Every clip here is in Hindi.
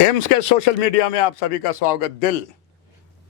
एम्स के सोशल मीडिया में आप सभी का स्वागत।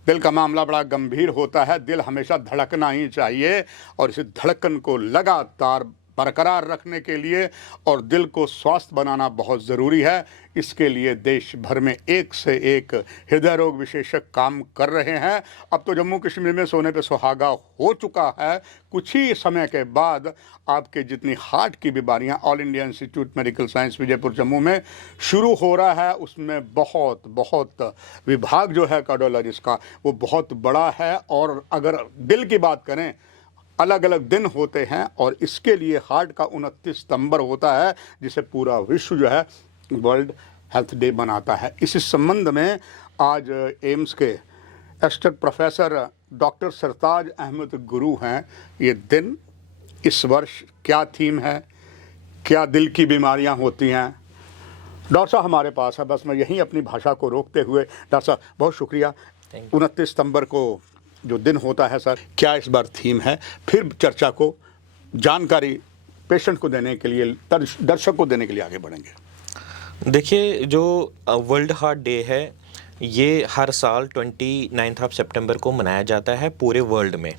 दिल का मामला बड़ा गंभीर होता है। दिल हमेशा धड़कना ही चाहिए और इस धड़कन को लगातार बरकरार रखने के लिए और दिल को स्वस्थ बनाना बहुत ज़रूरी है। इसके लिए देश भर में एक से एक हृदय रोग विशेषज्ञ काम कर रहे हैं। अब तो जम्मू कश्मीर में सोने पे सुहागा हो चुका है। कुछ ही समय के बाद आपके जितनी हार्ट की बीमारियां all India Institute medical science Vijaypur Jammu में शुरू हो रहा है। उसमें बहुत विभाग जो है कार्डियोलॉजिस्ट का वो बहुत बड़ा है। और अगर दिल की बात करें, अलग अलग दिन होते हैं और इसके लिए हार्ट का 29 सितंबर होता है, जिसे पूरा विश्व जो है वर्ल्ड हेल्थ डे मनाता है। इस संबंध में आज एम्स के एस्टेट प्रोफेसर डॉक्टर सरताज अहमद गुरु हैं। ये दिन, इस वर्ष क्या थीम है, क्या दिल की बीमारियां होती हैं, डॉक्टर साहब हमारे पास है। बस मैं यहीं अपनी भाषा को रोकते हुए, डॉक्टर साहब बहुत शुक्रिया। 29 सितंबर को जो दिन होता है सर, क्या इस बार थीम है, फिर चर्चा को जानकारी पेशेंट को देने के लिए, दर्शक को देने के लिए आगे बढ़ेंगे। देखिए, जो वर्ल्ड हार्ट डे है ये हर साल 29 सितंबर को मनाया जाता है पूरे वर्ल्ड में।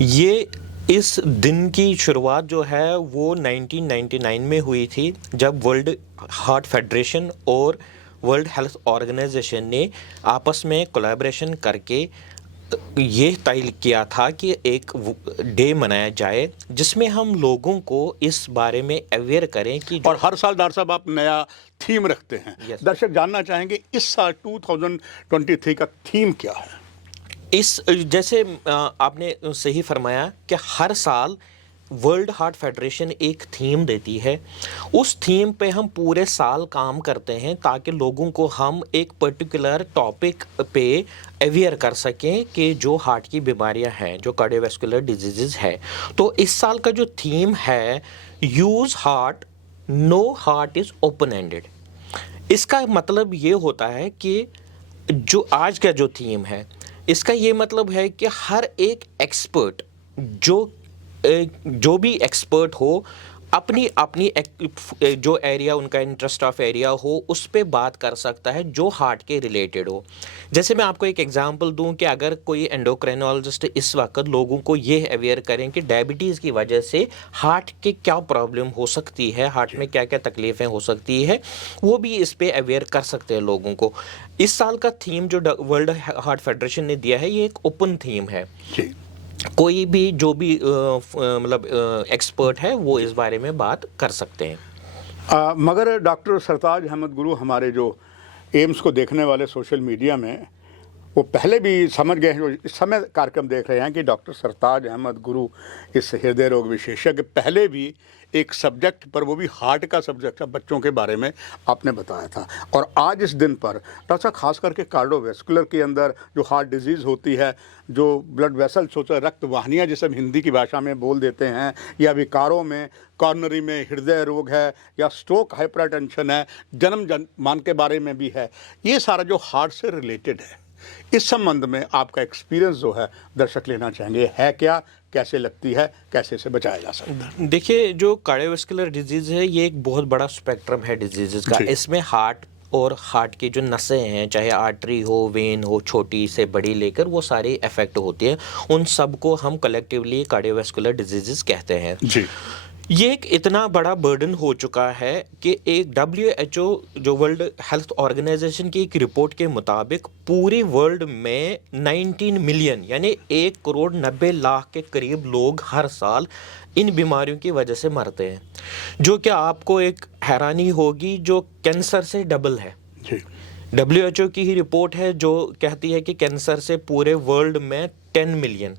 ये इस दिन की शुरुआत जो है वो 1999 में हुई थी, जब वर्ल्ड हार्ट फेडरेशन और वर्ल्ड हेल्थ ऑर्गेनाइजेशन ने आपस में कोलैबोरेशन करके ये तय किया था कि एक डे मनाया जाए जिसमें हम लोगों को इस बारे में अवेयर करें कि और हर साल डॉक्टर साहब आप नया थीम रखते हैं। Yes. दर्शक जानना चाहेंगे इस साल 2023 का थीम क्या है। इस जैसे आपने सही फरमाया कि हर साल वर्ल्ड हार्ट फेडरेशन एक थीम देती है। उस थीम पे हम पूरे साल काम करते हैं ताकि लोगों को हम एक पर्टिकुलर टॉपिक पे अवेयर कर सकें कि जो हार्ट की बीमारियां हैं, जो कार्डियोवैस्कुलर डिजीज़ है। तो इस साल का जो थीम है, use heart, no heart is open ended. इसका मतलब ये होता है कि जो आज का जो थीम है, इसका ये मतलब है कि हर एक एक्सपर्ट जो भी एक्सपर्ट हो अपनी अपनी जो एरिया, उनका इंटरेस्ट ऑफ एरिया हो, उस पे बात कर सकता है जो हार्ट के रिलेटेड हो। जैसे मैं आपको एक एग्जांपल दूं कि अगर कोई एंडोक्राइनोलॉजिस्ट इस वक्त लोगों को ये अवेयर करें कि डायबिटीज़ की वजह से हार्ट के क्या प्रॉब्लम हो सकती है, हार्ट में क्या क्या तकलीफ़ें हो सकती है, वो भी इस पे अवेयर कर सकते हैं लोगों को। इस साल का थीम जो वर्ल्ड हार्ट फेडरेशन ने दिया है, ये एक ओपन थीम है। कोई भी जो भी मतलब एक्सपर्ट है वो इस बारे में बात कर सकते हैं। मगर डॉक्टर सरताज अहमद गुरु, हमारे जो एम्स को देखने वाले सोशल मीडिया में वो पहले भी समझ गए हैं, जो इस समय कार्यक्रम देख रहे हैं, कि डॉक्टर सरताज अहमद गुरु इस हृदय रोग विशेषज्ञ पहले भी एक सब्जेक्ट पर, वो भी हार्ट का सब्जेक्ट है, बच्चों के बारे में आपने बताया था। और आज इस दिन पर डॉक्टर साहब खास करके कार्डियोवैस्कुलर के अंदर जो हार्ट डिजीज़ होती है, जो ब्लड वेसल्स होते हैं, रक्त वाहिनियाँ जिसे हम हिंदी की भाषा में बोल देते हैं, या विकारों में कॉर्नरी में हृदय रोग है, या स्ट्रोक, हाइपरटेंशन है, जन्म के बारे में भी है, ये सारा जो हार्ट से रिलेटेड है, इस संबंध में आपका एक्सपीरियंस जो है दर्शक लेना चाहेंगे। है क्या, कैसे लगती है, कैसे से बचाया जा सकता है। देखिए, जो कार्डियोवैस्कुलर डिजीज़ है ये एक बहुत बड़ा स्पेक्ट्रम है डिजीज़ का। इसमें हार्ट और हार्ट की जो नसें हैं, चाहे आर्टरी हो, वेन हो, छोटी से बड़ी लेकर, वो सारी इफेक्ट होती हैं। उन सब को हम कलेक्टिवली कार्डियोवैस्कुलर डिजीज़ कहते हैं जी। ये एक इतना बड़ा बर्डन हो चुका है कि एक WHO जो वर्ल्ड हेल्थ ऑर्गेनाइजेशन की एक रिपोर्ट के मुताबिक पूरी वर्ल्ड में 19 मिलियन यानी 1 करोड़ 90 लाख के करीब लोग हर साल इन बीमारियों की वजह से मरते हैं, जो कि आपको एक हैरानी होगी, जो कैंसर से डबल है। जी। WHO की ही रिपोर्ट है जो कहती है कि कैंसर से पूरे वर्ल्ड में 10 मिलियन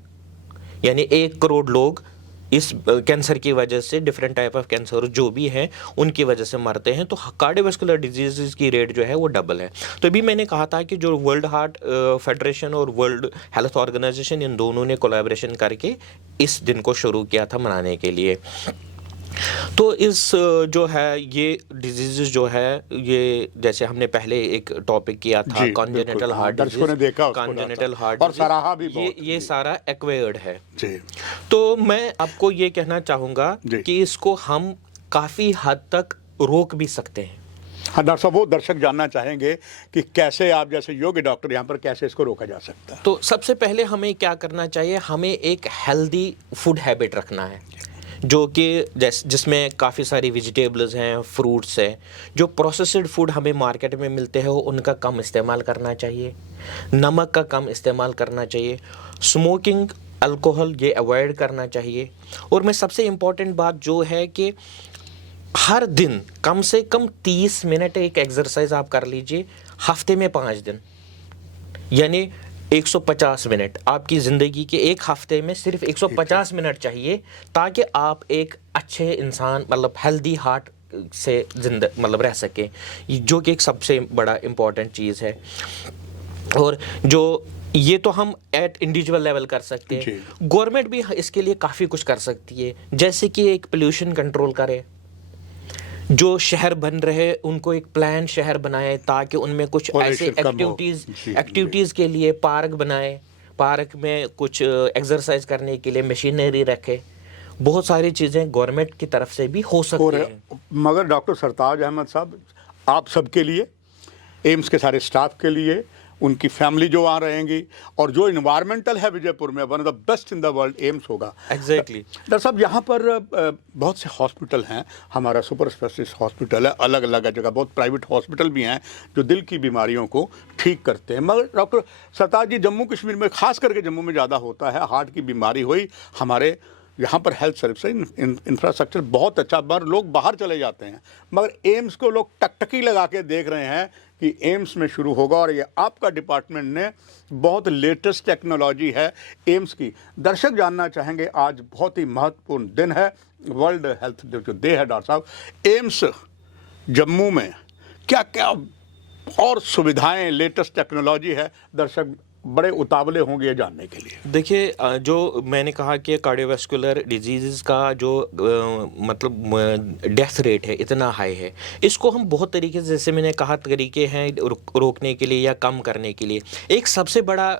यानी 1 करोड़ लोग इस कैंसर की वजह से, डिफरेंट टाइप ऑफ कैंसर जो भी हैं, उनकी वजह से मरते हैं। तो कार्डियोवैस्कुलर डिजीज़ की रेट जो है वो डबल है। तो अभी मैंने कहा था कि जो वर्ल्ड हार्ट फेडरेशन और वर्ल्ड हेल्थ ऑर्गेनाइजेशन, इन दोनों ने कोलैबोरेशन करके इस दिन को शुरू किया था मनाने के लिए। तो इस जो है ये डिजीज़ जो है, ये जैसे हमने पहले एक टॉपिक किया था congenital heart disease, congenital heart और सराहा भी ये सारा एक्वायर्ड है जी। तो मैं आपको ये कहना चाहूँगा कि इसको हम काफ़ी हद तक रोक भी सकते हैं। हाँ डॉक्टर साहब, वो दर्शक जानना चाहेंगे कि कैसे आप जैसे योग्य डॉक्टर यहाँ पर कैसे इसको रोका जा सकता है। तो सबसे पहले हमें क्या करना चाहिए, हमें एक हेल्दी फूड हैबिट रखना है, जो कि जिसमें काफ़ी सारी वेजिटेबल्स हैं, फ्रूट्स हैं। जो प्रोसेस्ड फूड हमें मार्केट में मिलते हैं उनका कम इस्तेमाल करना चाहिए, नमक का कम इस्तेमाल करना चाहिए, स्मोकिंग, अल्कोहल ये अवॉइड करना चाहिए। और मैं सबसे इम्पॉर्टेंट बात जो है कि हर दिन कम से कम 30 मिनट एक एक्सरसाइज आप कर लीजिए, हफ्ते में 5 दिन, यानी 150 मिनट। आपकी ज़िंदगी के एक हफ्ते में सिर्फ 150 मिनट चाहिए, ताकि आप एक अच्छे इंसान मतलब हेल्दी हार्ट से मतलब रह सके, जो कि एक सबसे बड़ा इम्पॉर्टेंट चीज़ है। और जो ये तो हम एट इंडिविजुअल लेवल कर सकते हैं, गवर्नमेंट भी इसके लिए काफ़ी कुछ कर सकती है, जैसे कि एक पोल्यूशन कंट्रोल करे, जो शहर बन रहे उनको एक प्लान शहर बनाए, ताकि उनमें कुछ ऐसे एक्टिविटीज़ के लिए पार्क बनाए, पार्क में कुछ एक्सरसाइज करने के लिए मशीनरी रखे। बहुत सारी चीज़ें गवर्नमेंट की तरफ से भी हो सकती हैं। मगर डॉक्टर सरताज अहमद साहब, आप सबके लिए, एम्स के सारे स्टाफ के लिए, उनकी फैमिली जो वहाँ रहेंगी, और जो इन्वायरमेंटल है विजयपुर में, one of the best in the world AIIMS होगा। एग्जैक्टली डॉक्टर साहब, यहाँ पर बहुत से हॉस्पिटल हैं, हमारा सुपर स्पेशलिस्ट हॉस्पिटल है, अलग अलग जगह बहुत प्राइवेट हॉस्पिटल भी हैं जो दिल की बीमारियों को ठीक करते हैं। मगर डॉक्टर सरताज जी, जम्मू कश्मीर में, खास करके जम्मू में ज़्यादा होता है, हार्ट की बीमारी हुई, हमारे यहाँ पर हेल्थ सर्विस इंफ्रास्ट्रक्चर बहुत अच्छा, मगर लोग बाहर चले जाते हैं। मगर एम्स को लोग टकटकी लगा के देख रहे हैं कि एम्स में शुरू होगा, और ये आपका डिपार्टमेंट ने बहुत लेटेस्ट टेक्नोलॉजी है एम्स की। दर्शक जानना चाहेंगे, आज बहुत ही महत्वपूर्ण दिन है, वर्ल्ड हेल्थ डे जो डे है डॉक्टर साहब, एम्स जम्मू में क्या क्या और सुविधाएं, लेटेस्ट टेक्नोलॉजी है, दर्शक बड़े उतावले होंगे ये जानने के लिए। देखिए, जो मैंने कहा कि कार्डियोवास्कुलर डिजीज़ का जो मतलब डेथ रेट है इतना हाई है, इसको हम बहुत तरीके से, जैसे मैंने कहा, तरीके हैं रोकने के लिए या कम करने के लिए। एक सबसे बड़ा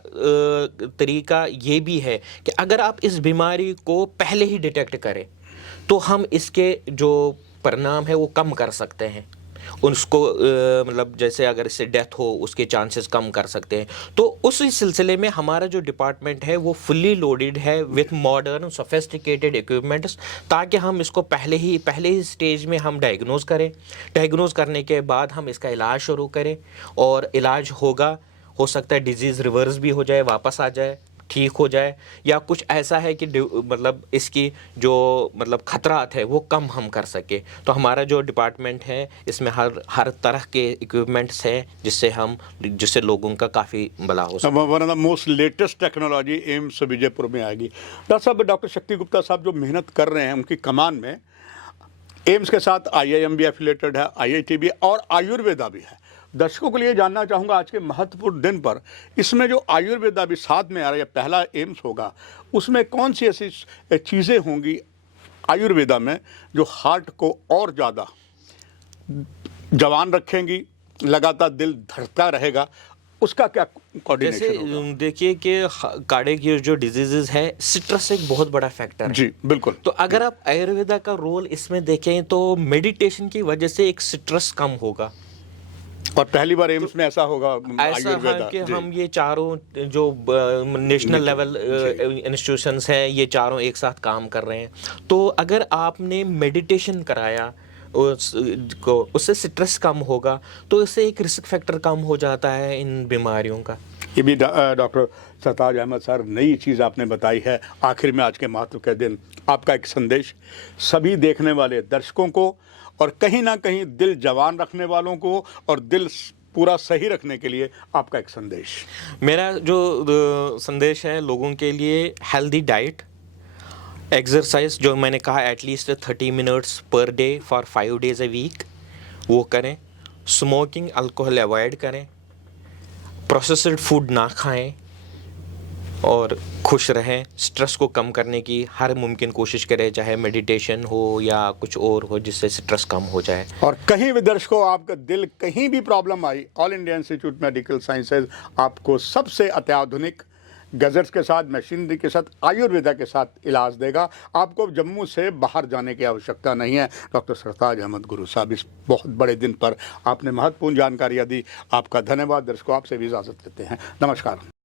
तरीका ये भी है कि अगर आप इस बीमारी को पहले ही डिटेक्ट करें तो हम इसके जो परिणाम है वो कम कर सकते हैं। उसको मतलब जैसे अगर इससे डेथ हो उसके चांसेस कम कर सकते हैं। तो उसी सिलसिले में हमारा जो डिपार्टमेंट है वो फुल्ली लोडेड है विथ मॉडर्न सोफिस्टिकेटेड इक्विपमेंट्स, ताकि हम इसको पहले ही स्टेज में हम डायग्नोज करें। डायग्नोज करने के बाद हम इसका इलाज शुरू करें, और इलाज हो सकता है डिजीज़ रिवर्स भी हो जाए, वापस आ जाए, ठीक हो जाए, या कुछ ऐसा है कि मतलब इसकी जो मतलब खतरात है वो कम हम कर सके। तो हमारा जो डिपार्टमेंट है इसमें हर तरह के इक्विपमेंट्स हैं जिससे लोगों का काफ़ी भला हो सके। One of the most latest technology AIIMS Vijaypur में आएगी। डॉक्टर साहब, डॉक्टर शक्ति गुप्ता साहब जो मेहनत कर रहे हैं उनकी कमान में, एम्स के साथ IIM भी एफिलेटेड है, IIT भी, और आयुर्वेदा भी है। दर्शकों के लिए जानना चाहूँगा, आज के महत्वपूर्ण दिन पर इसमें जो आयुर्वेदा भी साथ में आ रहा है, पहला एम्स होगा, उसमें कौन सी ऐसी चीज़ें होंगी आयुर्वेदा में जो हार्ट को और ज़्यादा जवान रखेंगी, लगातार दिल धड़कता रहेगा, उसका क्या कोऑर्डिनेशन होगा? जैसे देखिए कि कार्डियक की जो डिजीजेज है, सिट्रस एक बहुत बड़ा फैक्टर है। जी बिल्कुल। तो अगर आप आयुर्वेदा का रोल इसमें देखें तो मेडिटेशन की वजह से एक सिट्रस कम होगा, और पहली बार एम्स में ऐसा होगा। ऐसा है कि हम ये चारों जो नेशनल लेवल इंस्टीट्यूशंस हैं, ये चारों एक साथ काम कर रहे हैं। तो अगर आपने मेडिटेशन कराया उससे स्ट्रेस कम होगा, तो इससे एक रिस्क फैक्टर कम हो जाता है इन बीमारियों का। ये भी डॉक्टर सरताज अहमद सर, नई चीज़ आपने बताई है। आखिर में आज के महत्व के दिन आपका एक संदेश सभी देखने वाले दर्शकों को, और कहीं ना कहीं दिल जवान रखने वालों को और दिल पूरा सही रखने के लिए आपका एक संदेश। मेरा जो संदेश है लोगों के लिए, हेल्दी डाइट, एक्सरसाइज जो मैंने कहा at least 30 minutes per day for 5 days a week वो करें, स्मोकिंग अल्कोहल अवॉइड करें, प्रोसेस्ड फूड ना खाएं, और खुश रहें। स्ट्रेस को कम करने की हर मुमकिन कोशिश करें, चाहे मेडिटेशन हो या कुछ और हो, जिससे स्ट्रेस कम हो जाए। और कहीं भी दर्शकों आपका दिल कहीं भी प्रॉब्लम आई, All India Institute Medical Sciences आपको सबसे अत्याधुनिक गैजेट्स के साथ, मशीनरी के साथ, आयुर्वेदा के साथ इलाज देगा। आपको जम्मू से बाहर जाने की आवश्यकता नहीं है। डॉक्टर सरताज अहमद गुरु साहब, इस बहुत बड़े दिन पर आपने महत्वपूर्ण जानकारियाँ दी। आपका धन्यवाद। दर्शकों, आपसे भी इजाज़त लेते हैं। नमस्कार।